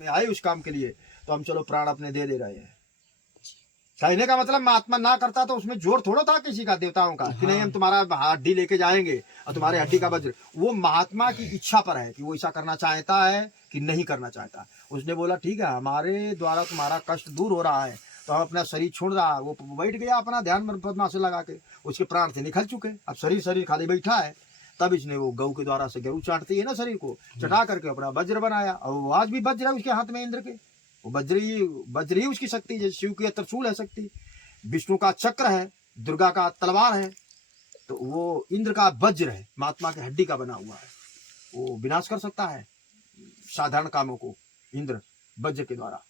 में आए उस काम के लिए, तो हम चलो प्राण अपने दे रहे हैं। कहने का मतलब महात्मा ना करता तो उसमें जोर थोड़ा था किसी का, देवताओं का, कि नहीं हम तुम्हारा हड्डी लेके जाएंगे और तुम्हारे हड्डी का वज्र। वो महात्मा की इच्छा पर है कि वो ऐसा करना चाहता है कि नहीं करना चाहता। उसने बोला ठीक है, हमारे द्वारा तुम्हारा कष्ट दूर हो रहा है, तो हम अपना शरीर छोड़ रहा है। वो बैठ गया अपना ध्यान पद्मा से लगा के, उसके प्राण से निकल चुके, अब शरीर खाली बैठा है। तब इसने वो गौ के द्वारा से गेरू चाटती है ना, शरीर को चटा करके अपना वज्र बनाया, और वो आज भी वज्र है उसके हाथ में, इंद्र के। वो वज्र ही उसकी शक्ति, जैसे शिव की त्रिशूल है शक्ति, विष्णु का चक्र है, दुर्गा का तलवार है, तो वो इंद्र का वज्र है, महात्मा के हड्डी का बना हुआ है। वो विनाश कर सकता है साधारण कामों को इंद्र वज्र के द्वारा।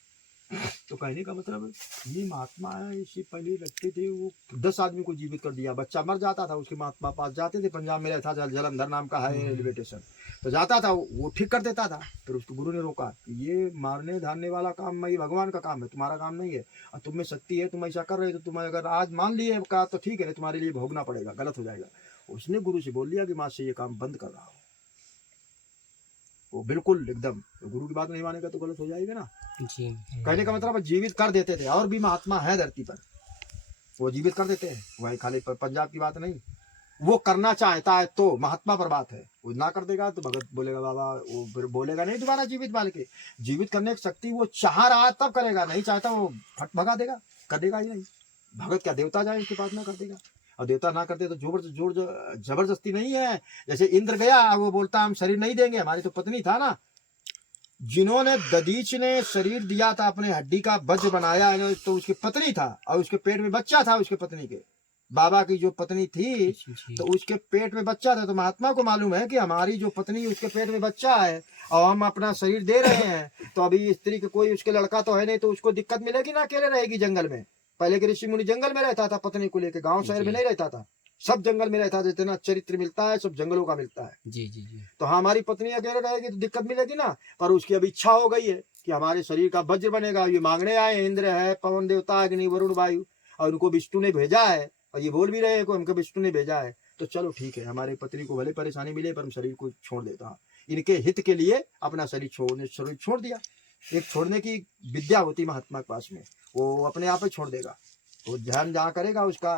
तो कहने का मतलब ये महात्मा है, इससे पहले रखते थे वो 10 आदमी को जीवित कर दिया। बच्चा मर जाता था, उसके महात्मा पास जाते थे, पंजाब में रहता था, जलंधर नाम का है रेलवे स्टेशन, तो जाता था वो ठीक कर देता था। फिर उसको गुरु ने रोका कि ये मारने धारने वाला काम ये भगवान का काम है, तुम्हारा काम नहीं है, और तुम में शक्ति है, तुम ऐसा कर रहे हो, तो तुम्हें अगर आज मान लिए का तो ठीक है, तुम्हारे लिए भोगना पड़ेगा, गलत हो जाएगा। उसने गुरु से बोल दिया कि माँ से ये काम बंद कर रहा हो। वो बिल्कुल एकदम, तो गुरु की बात नहीं मानेगा तो गलत हो जाएगा ना जी। कहने का मतलब जीवित कर देते थे, और भी महात्मा है धरती पर, वो जीवित कर देते हैं। वही खाली पंजाब की बात नहीं, वो करना चाहता है तो महात्मा पर बात है। वो ना कर देगा तो भगत बोलेगा बाबा, वो फिर बोलेगा नहीं दोबारा जीवित बाल के। जीवित करने की शक्ति वो चाह रहा है तब करेगा, नहीं चाहता वो फट भगा देगा, कर देगा ही नहीं। भगत क्या देवता जाए इसके पास ना कर देगा, और देवता ना करते तो जोर जबरदस्ती नहीं है। जैसे इंद्र गया, वो बोलता हम शरीर नहीं देंगे, हमारी तो पत्नी था ना, जिन्होंने ददीच ने शरीर दिया था, अपने हड्डी का वज्र बनाया है, तो उसकी पत्नी था, और उसके पेट में बच्चा था, उसके पत्नी के बाबा की जो पत्नी थी, तो उसके पेट में बच्चा था। तो महात्मा को मालूम है कि हमारी जो पत्नी उसके पेट में बच्चा है और हम अपना शरीर दे रहे हैं, तो अभी स्त्री के कोई उसके लड़का तो है नहीं, तो उसको दिक्कत मिलेगी ना, अकेले रहेगी जंगल में। पहले के ऋषि मुनि जंगल में रहता था पत्नी को लेकर, गांव शहर में नहीं रहता था, सब जंगल में रहता था। जितना चरित्र मिलता है सब जंगलों का मिलता है। जी जी जी। तो हमारी पत्नी अकेले रहेगी तो दिक्कत मिलेगी ना, पर उसकी अब इच्छा हो गई है कि हमारे शरीर का वज्र बनेगा। ये मांगने आए, इंद्र है, पवन देवता, अग्नि, वरुण, वायु, और उनको विष्णु ने भेजा है, और ये बोल भी रहे हैं को हमको विष्णु ने भेजा है। तो चलो ठीक है, हमारी पत्नी को भले परेशानी मिले पर हम शरीर को छोड़ देता, इनके हित के लिए अपना शरीर छोड़ दिया। एक छोड़ने की विद्या होती महात्मा के पास में, वो अपने आप ही छोड़ देगा। वो ध्यान जहाँ करेगा, उसका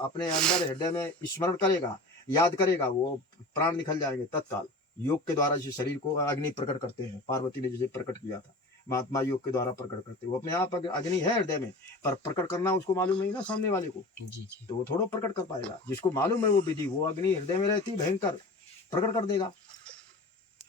अपने अंदर हृदय में स्मरण करेगा, याद करेगा, वो प्राण निकल जाएंगे तत्काल। योग के द्वारा जैसे शरीर को अग्नि प्रकट करते हैं, पार्वती ने जैसे प्रकट किया था, महात्मा योग के द्वारा प्रकट करते हैं। वो अपने आप अग्नि है हृदय में, पर प्रकट करना उसको मालूम नहीं ना सामने वाले को जी जी, तो वो थोड़ा प्रकट कर पाएगा। जिसको मालूम है वो विधि, वो अग्नि हृदय में रहती भयंकर, प्रकट कर देगा,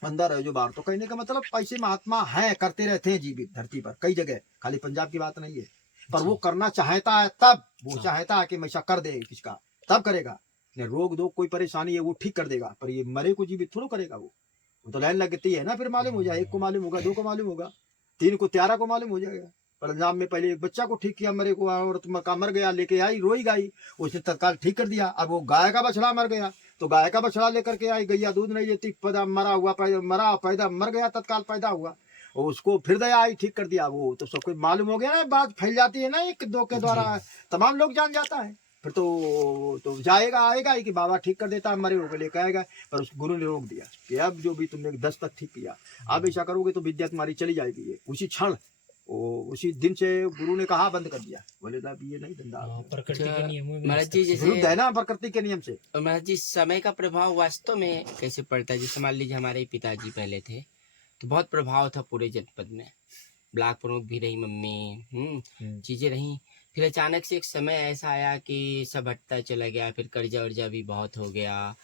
अंदर है जो बाहर। तो कहने का मतलब ऐसे महात्मा है, करते रहते हैं जीवित धरती पर कई जगह, खाली पंजाब की बात नहीं है। पर वो करना चाहता है, तब वो चाहता है कि मैं ऐसा कर दे किसका, तब करेगा। रोग दो कोई परेशानी है वो ठीक कर देगा, पर ये मरे को जीवित थोड़ा करेगा। वो तो लाइन लगती है ना, फिर मालूम हो जाए, एक को मालूम होगा, 2 को मालूम होगा, 3 को 13 को मालूम हो जाएगा। पंजाब में पहले एक बच्चा को ठीक किया, मरे को, औरत मर गया, लेके आई, रोई गाई, उसने तत्काल ठीक कर दिया। अब वो गाय का बछड़ा मर गया, तो गाय का बछड़ा लेकर के आई, गैया दूध नहीं देती, मर गया, तत्काल पैदा हुआ, और उसको फिर दया आई, ठीक कर दिया। वो तो सबको मालूम हो गया ना, बात फैल जाती है ना, 1-2 के द्वारा तमाम लोग जान जाता है। फिर तो जाएगा, आएगा ही कि बाबा ठीक कर देता है, मरे होकर लेकर आएगा। पर उस गुरु ने रोक दिया कि अब जो भी तुमने 10 तक ठीक किया, अब ऐसा करोगे तो विद्या तुम्हारी चली जाएगी। ये उसी क्षण, उसी दिन से गुरु ने कहा बंद कर दिया। बोले था ये नहीं धंधा, प्रकृति के नियम विरुद्ध है ना प्रकृति के नियम से। महाराज जी, समय का प्रभाव वास्तव में कैसे पड़ता है? जैसे मान लीजिए हमारे पिताजी पहले थे, तो बहुत प्रभाव था पूरे जनपद में, ब्लॉक प्रमुख भी रही मम्मी, चीजें रही। फिर अचानक से एक समय ऐसा आया कि सब हटता चला गया, फिर कर्जा वर्जा भी बहुत हो गया,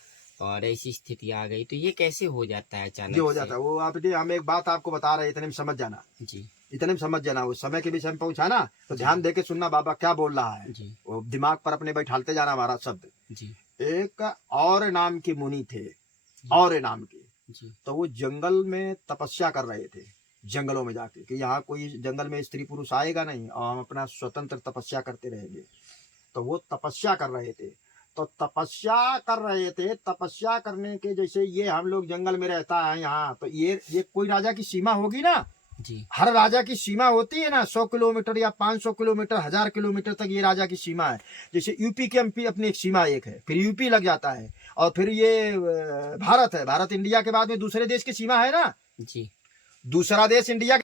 और ऐसी स्थिति आ गई। तो ये कैसे हो जाता है अचानक? ये हो जाता है वो, आप हम एक बात आपको बता रहे हैं, इतने में समझ जाना जी, इतने में समझ जाना। उस समय के विषय में पहुंचा ना, तो ध्यान देके सुनना बाबा क्या बोल रहा है जी। वो दिमाग पर अपने बैठालते जाना हमारा शब्द जी। एक और नाम की मुनि थे, और नाम की जी, तो वो जंगल में तपस्या कर रहे थे, जंगलों में जाके, कि यहाँ कोई जंगल में स्त्री पुरुष आएगा नहीं और हम अपना स्वतंत्र तपस्या करते रहेंगे। तो वो तपस्या कर रहे थे, तो तपस्या कर रहे थे, तपस्या करने के जैसे ये हम लोग जंगल में रहता है यहाँ, तो ये कोई राजा की सीमा होगी ना जी, हर राजा की सीमा होती है ना, 100 किलोमीटर या 500 किलोमीटर, 1000 किलोमीटर तक ये राजा की सीमा है। जैसे यूपी के एमपी अपनी एक सीमा एक है, फिर यूपी लग जाता है, और फिर ये भारत है, भारत इंडिया के बाद में दूसरे देश की सीमा है ना जी, दूसरा देश इंडिया